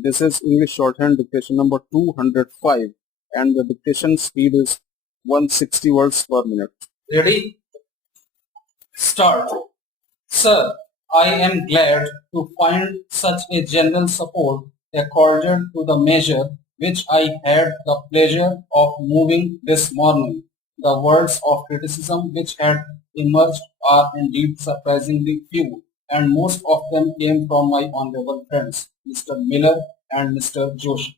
This is English shorthand dictation number 205 and the dictation speed is 160 words per minute. Ready? Start. Sir, I am glad to find such a general support accorded to the measure which I had the pleasure of moving this morning. The words of criticism which had emerged are indeed surprisingly few, and most of them came from my honorable friends, Mr. Miller and Mr. Joshi.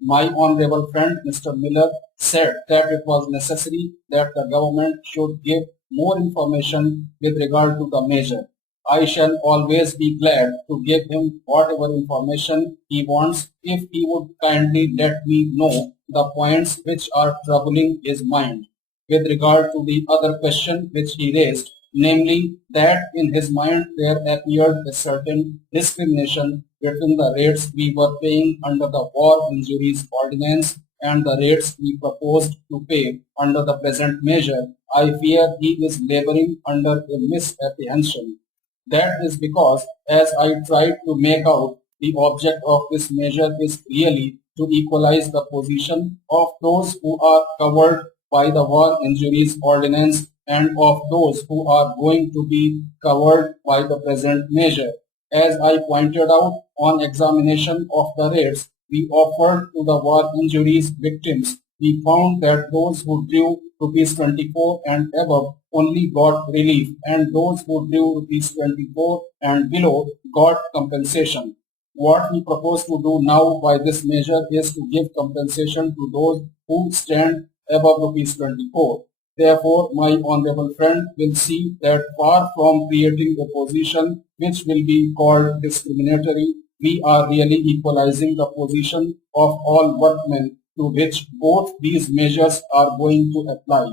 My honorable friend Mr. Miller said that it was necessary that the government should give more information with regard to the measure. I shall always be glad to give him whatever information he wants if he would kindly let me know the points which are troubling his mind. With regard to the other question which he raised, namely that in his mind there appeared a certain discrimination between the rates we were paying under the War Injuries Ordinance and the rates we proposed to pay under the present measure, I fear he is laboring under a misapprehension. That is because, as I tried to make out, the object of this measure is really to equalize the position of those who are covered by the War Injuries Ordinance and of those who are going to be covered by the present measure. As I pointed out on examination of the rates we offered to the war injuries victims, we found that those who drew rupees 24 and above only got relief, and those who drew rupees 24 and below got compensation. What we propose to do now by this measure is to give compensation to those who stand above rupees 24. Therefore, my honorable friend will see that far from creating a position which will be called discriminatory, we are really equalizing the position of all workmen to which both these measures are going to apply.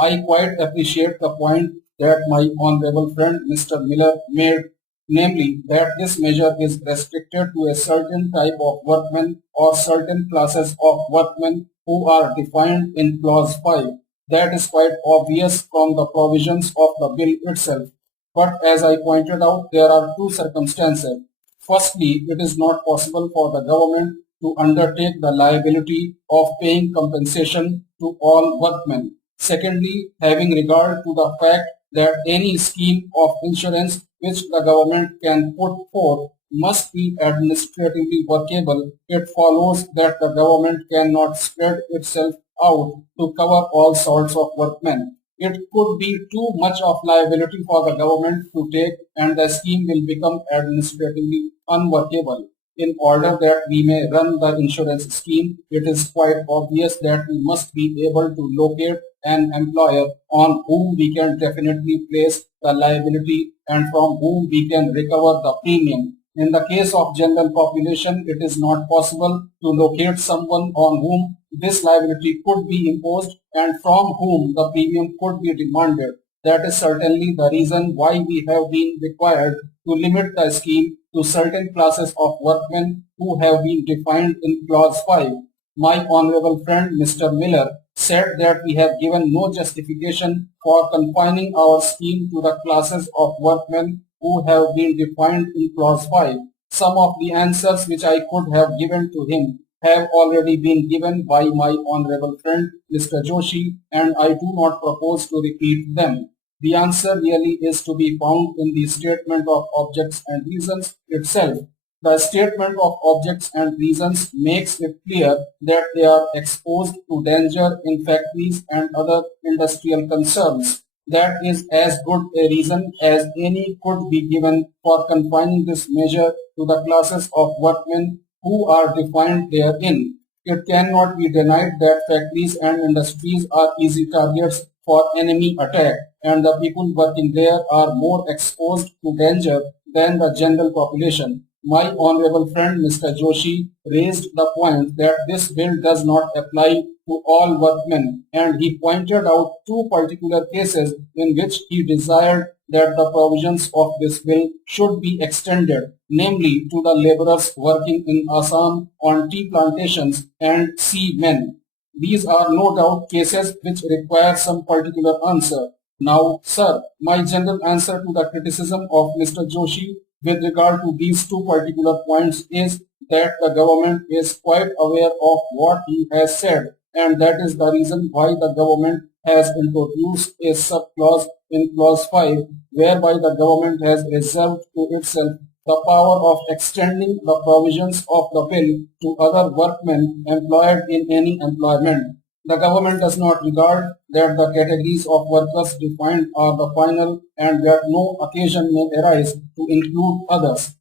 I quite appreciate the point that my honorable friend Mr. Miller made, namely that this measure is restricted to a certain type of workmen or certain classes of workmen who are defined in clause 5. That is quite obvious from the provisions of the bill itself. But as I pointed out, there are two circumstances. Firstly, it is not possible for the government to undertake the liability of paying compensation to all workmen. Secondly, having regard to the fact that any scheme of insurance which the government can put forth must be administratively workable, it follows that the government cannot spread itself out to cover all sorts of workmen. It could be too much of liability for the government to take, and the scheme will become administratively unworkable. In order that we may run the insurance scheme, it is quite obvious that we must be able to locate an employer on whom we can definitely place the liability and from whom we can recover the premium. In the case of general population, it is not possible to locate someone on whom this liability could be imposed and from whom the premium could be demanded. That is certainly the reason why we have been required to limit the scheme to certain classes of workmen who have been defined in clause 5. My honorable friend Mr. Miller said that we have given no justification for confining our scheme to the classes of workmen who have been defined in clause 5. Some of the answers which I could have given to him have already been given by my honorable friend Mr. Joshi, and I do not propose to repeat them. The answer really is to be found in the statement of objects and reasons itself. The statement of objects and reasons makes it clear that they are exposed to danger in factories and other industrial concerns. That is as good a reason as any could be given for confining this measure to the classes of workmen who are defined therein. It cannot be denied that factories and industries are easy targets for enemy attack, and the people working there are more exposed to danger than the general population. My honorable friend Mr. Joshi raised the point that this bill does not apply to all workmen, and he pointed out two particular cases in which he desired that the provisions of this bill should be extended, namely to the laborers working in Assam on tea plantations and seamen. These are no doubt cases which require some particular answer. Now, sir, my general answer to the criticism of Mr. Joshi with regard to these two particular points is that the government is quite aware of what he has said, and that is the reason why the government has introduced a sub-clause in clause 5, whereby the government has reserved to itself the power of extending the provisions of the bill to other workmen employed in any employment. The government does not regard that the categories of workers defined are the final and that no occasion may arise to include others.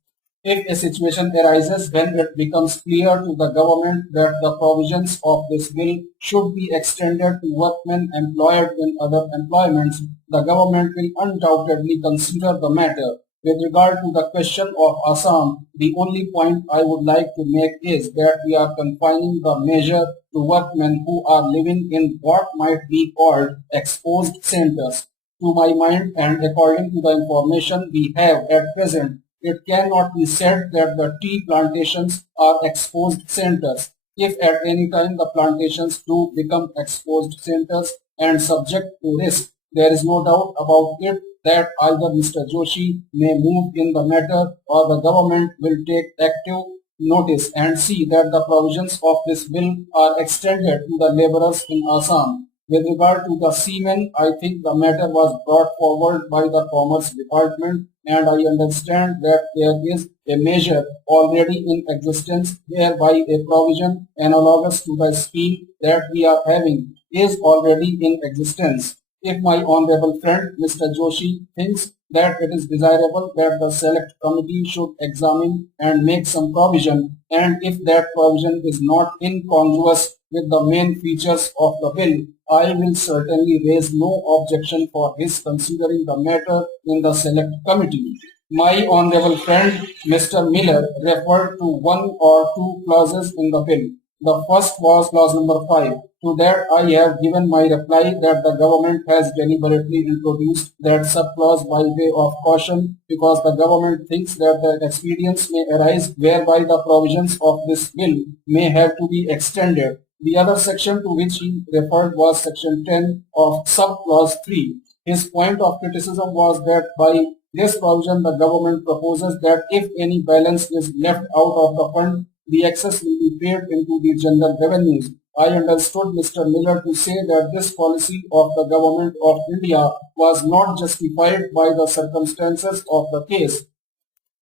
If a situation arises when it becomes clear to the government that the provisions of this bill should be extended to workmen employed in other employments, the government will undoubtedly consider the matter. With regard to the question of Assam, the only point I would like to make is that we are confining the measure to workmen who are living in what might be called exposed centers. To my mind and according to the information we have at present, it cannot be said that the tea plantations are exposed centers. If at any time the plantations do become exposed centers and subject to risk, there is no doubt about it that either Mr. Joshi may move in the matter or the government will take active notice and see that the provisions of this bill are extended to the laborers in Assam. With regard to the seamen, I think the matter was brought forward by the Commerce Department, and I understand that there is a measure already in existence whereby a provision analogous to the scheme that we are having is already in existence. If my honorable friend Mr. Joshi thinks that it is desirable that the select committee should examine and make some provision, and if that provision is not incongruous with the main features of the bill, I will certainly raise no objection for his considering the matter in the select committee. My honorable friend Mr. Miller referred to one or two clauses in the bill. The first was clause number 5. To that I have given my reply that the government has deliberately introduced that sub-clause by way of caution because the government thinks that the expedience may arise whereby the provisions of this bill may have to be extended. The other section to which he referred was section 10 of sub-clause 3. His point of criticism was that by this provision the government proposes that if any balance is left out of the fund, the excess will be paid into the general revenues. I understood Mr. Miller to say that this policy of the government of India was not justified by the circumstances of the case.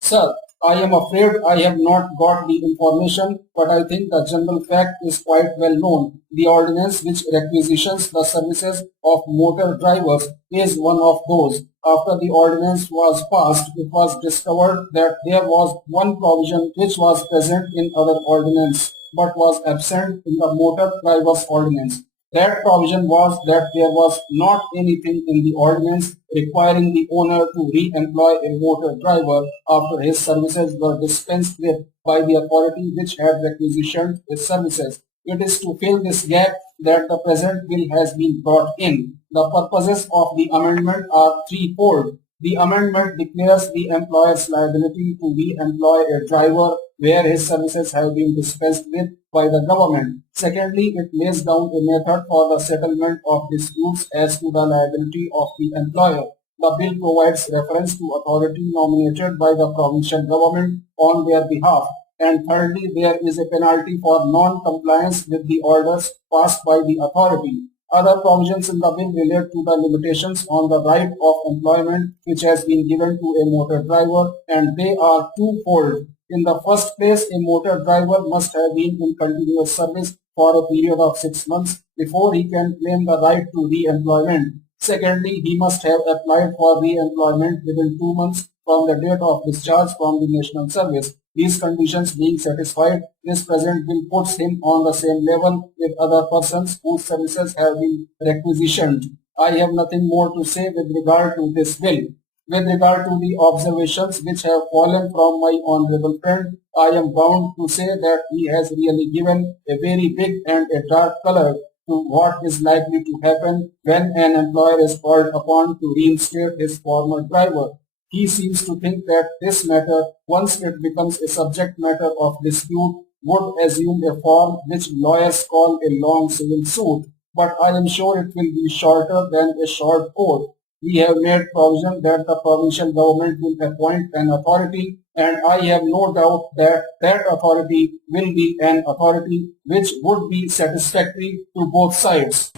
Sir, I am afraid I have not got the information, but I think the general fact is quite well known. The ordinance which requisitions the services of motor drivers is one of those. After the ordinance was passed, it was discovered that there was one provision which was present in other ordinance but was absent in the motor drivers ordinance. That provision was that there was not anything in the ordinance requiring the owner to re-employ a motor driver after his services were dispensed with by the authority which had requisitioned his services. It is to fill this gap that the present bill has been brought in. The purposes of the amendment are threefold. The amendment declares the employer's liability to re-employ a driver where his services have been dispensed with by the government. Secondly, it lays down a method for the settlement of disputes as to the liability of the employer. The bill provides reference to authority nominated by the provincial government on their behalf. And thirdly, there is a penalty for non-compliance with the orders passed by the authority. Other provisions in the bill relate to the limitations on the right of employment which has been given to a motor driver, and they are twofold. In the first place, a motor driver must have been in continuous service for a period of 6 months before he can claim the right to re-employment. Secondly, he must have applied for re-employment within 2 months from the date of discharge from the national service. These conditions being satisfied, this present bill puts him on the same level with other persons whose services have been requisitioned. I have nothing more to say with regard to this bill. With regard to the observations which have fallen from my honorable friend, I am bound to say that he has really given a very big and a dark color to what is likely to happen when an employer is called upon to reinstate his former driver. He seems to think that this matter, once it becomes a subject matter of dispute, would assume a form which lawyers call a long civil suit, but I am sure it will be shorter than a short court. we have made provision that the provincial government will appoint an authority, and I have no doubt that that authority will be an authority which would be satisfactory to both sides.